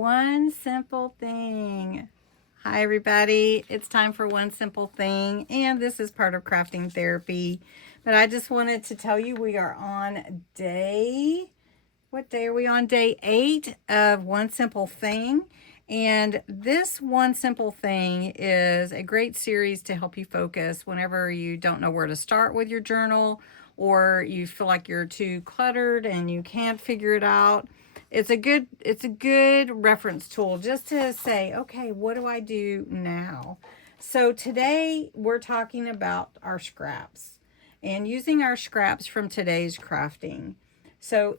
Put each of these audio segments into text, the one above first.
One simple thing. Hi, everybody. It's time for one simple thing, and this is part of crafting therapy. But I just wanted to tell you we are on what day are we on? Day 8 of One Simple Thing. And this One Simple Thing is a great series to help you focus whenever you don't know where to start with your journal, or you feel like you're too cluttered and you can't figure it out. It's a good reference tool just to say, okay, what do I do now? So today we're talking about our scraps and using our scraps from today's crafting. So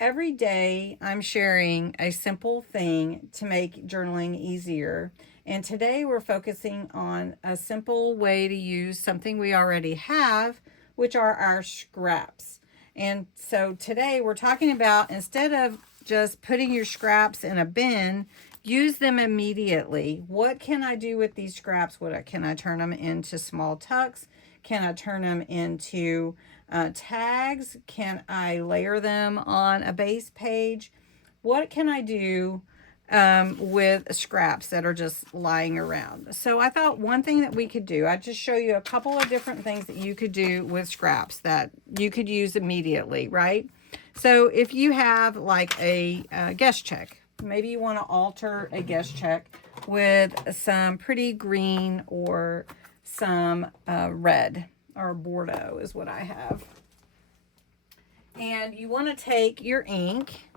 every day I'm sharing a simple thing to make journaling easier. And today we're focusing on a simple way to use something we already have, which are our scraps. And so today we're talking about, instead of just putting your scraps in a bin, use them immediately. What can I do with these scraps? Can I turn them into small tucks? Can I turn them into tags? Can I layer them on a base page? What can I do with scraps that are just lying around? So I thought one thing that we could do, I'd just show you a couple of different things that you could do with scraps that you could use immediately, right? So if you have like a guest check, maybe you want to alter a guest check with some pretty green or some red, or Bordeaux is what I have. And you want to take your ink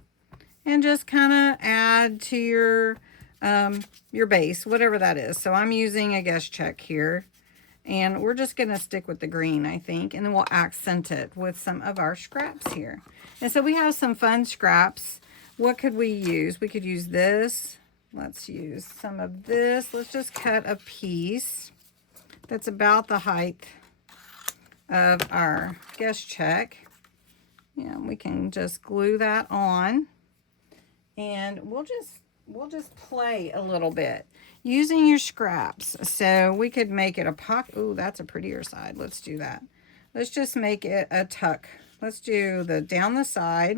and just kind of add to your base, whatever that is. So I'm using a guest check here, and we're just going to stick with the green, I think, and then we'll accent it with some of our scraps here. And so we have some fun scraps. What could we use? We could use this. Let's use some of this. Let's just cut a piece that's about the height of our guest check. And we can just glue that on, and we'll just play a little bit using your scraps. So we could make it a pocket. Ooh, that's a prettier side. Let's do that. Let's just make it a tuck. Let's do the down the side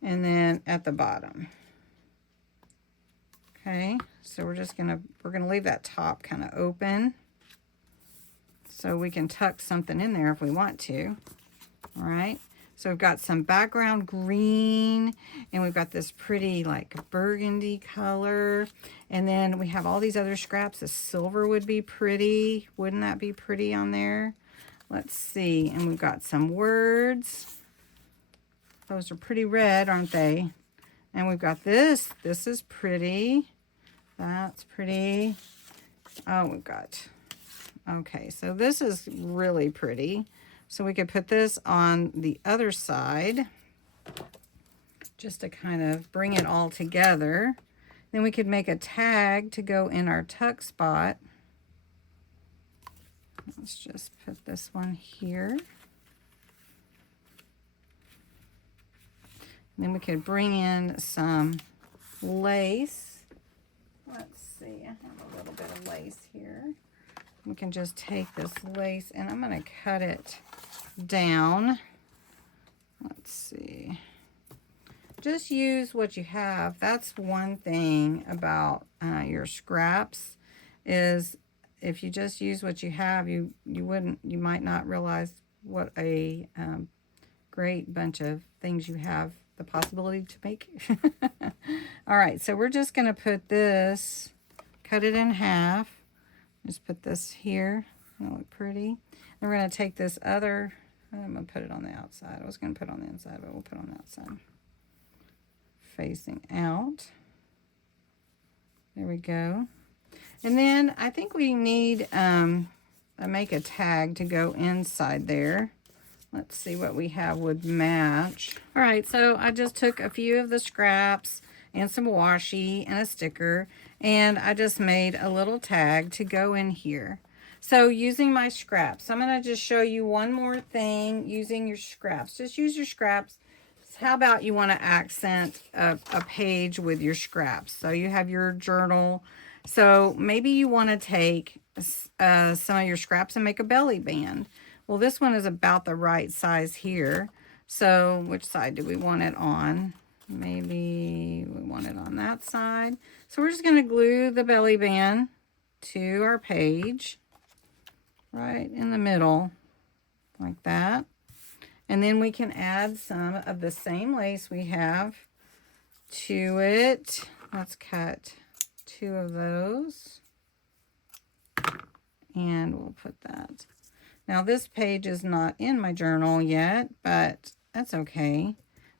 and then at the bottom. Okay, so we're gonna leave that top kind of open so we can tuck something in there if we want to. All right. So we've got some background green, and we've got this pretty like burgundy color. And then we have all these other scraps. The silver would be pretty. Wouldn't that be pretty on there? Let's see. And we've got some words. Those are pretty red, aren't they? And we've got this. This is pretty. That's pretty. Oh, we've got, okay, so this is really pretty. So we could put this on the other side just to kind of bring it all together. Then we could make a tag to go in our tuck spot. Let's just put this one here. And then we could bring in some lace. Let's see, I have a little bit of lace here. We can just take this lace, and I'm going to cut it down. Let's see. Just use what you have. That's one thing about your scraps, is if you just use what you have, you might not realize what a great bunch of things you have the possibility to make. All right, so we're just going to put this, cut it in half. Just put this here. It'll look pretty. And we're going to take this other, I'm going to put it on the outside. I was going to put it on the inside, but we'll put it on the outside. Facing out. There we go. And then I think we need make a tag to go inside there. Let's see what we have would match. All right, so I just took a few of the scraps and some washi and a sticker, and I just made a little tag to go in here. So using my scraps, I'm going to just show you one more thing using your scraps. Just use your scraps. How about you want to accent a page with your scraps? So you have your journal. So maybe you want to take some of your scraps and make a belly band. Well, this one is about the right size here. So which side do we want it on? Maybe we want it on that side. So we're just going to glue the belly band to our page right in the middle like that. And then we can add some of the same lace we have to it. Let's cut 2 of those. And we'll put that. Now this page is not in my journal yet, but that's okay.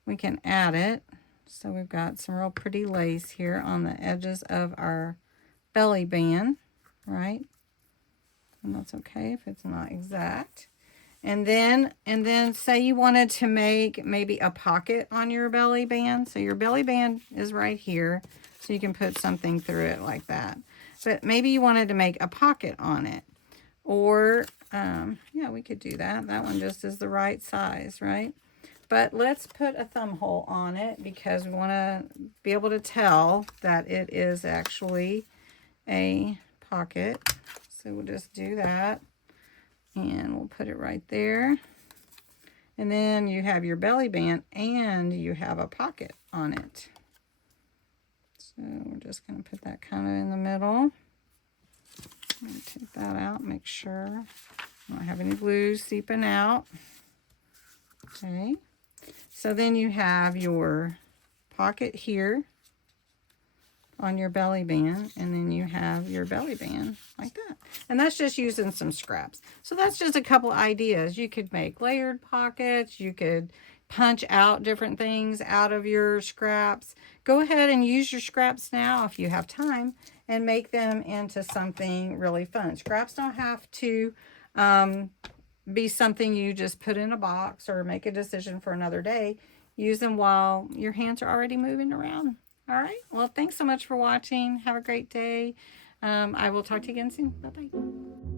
We can add it. So we've got some real pretty lace here on the edges of our belly band, right? And that's okay if it's not exact. And then say you wanted to make maybe a pocket on your belly band. So your belly band is right here, so you can put something through it like that. But maybe you wanted to make a pocket on it. Or, yeah, we could do that. That one just is the right size, right? But let's put a thumb hole on it because we want to be able to tell that it is actually a pocket. So we'll just do that. And we'll put it right there. And then you have your belly band and you have a pocket on it. So we're just going to put that kind of in the middle. I'm going to take that out, make sure I don't have any glue seeping out. Okay. So then you have your pocket here on your belly band, and then you have your belly band like that. And that's just using some scraps. So that's just a couple ideas. You could make layered pockets. You could punch out different things out of your scraps. Go ahead and use your scraps now if you have time and make them into something really fun. Scraps don't have to be something you just put in a box or make a decision for another day. Use them while your hands are already moving around. All right. Well, thanks so much for watching. Have a great day. I will talk to you again soon. Bye-bye.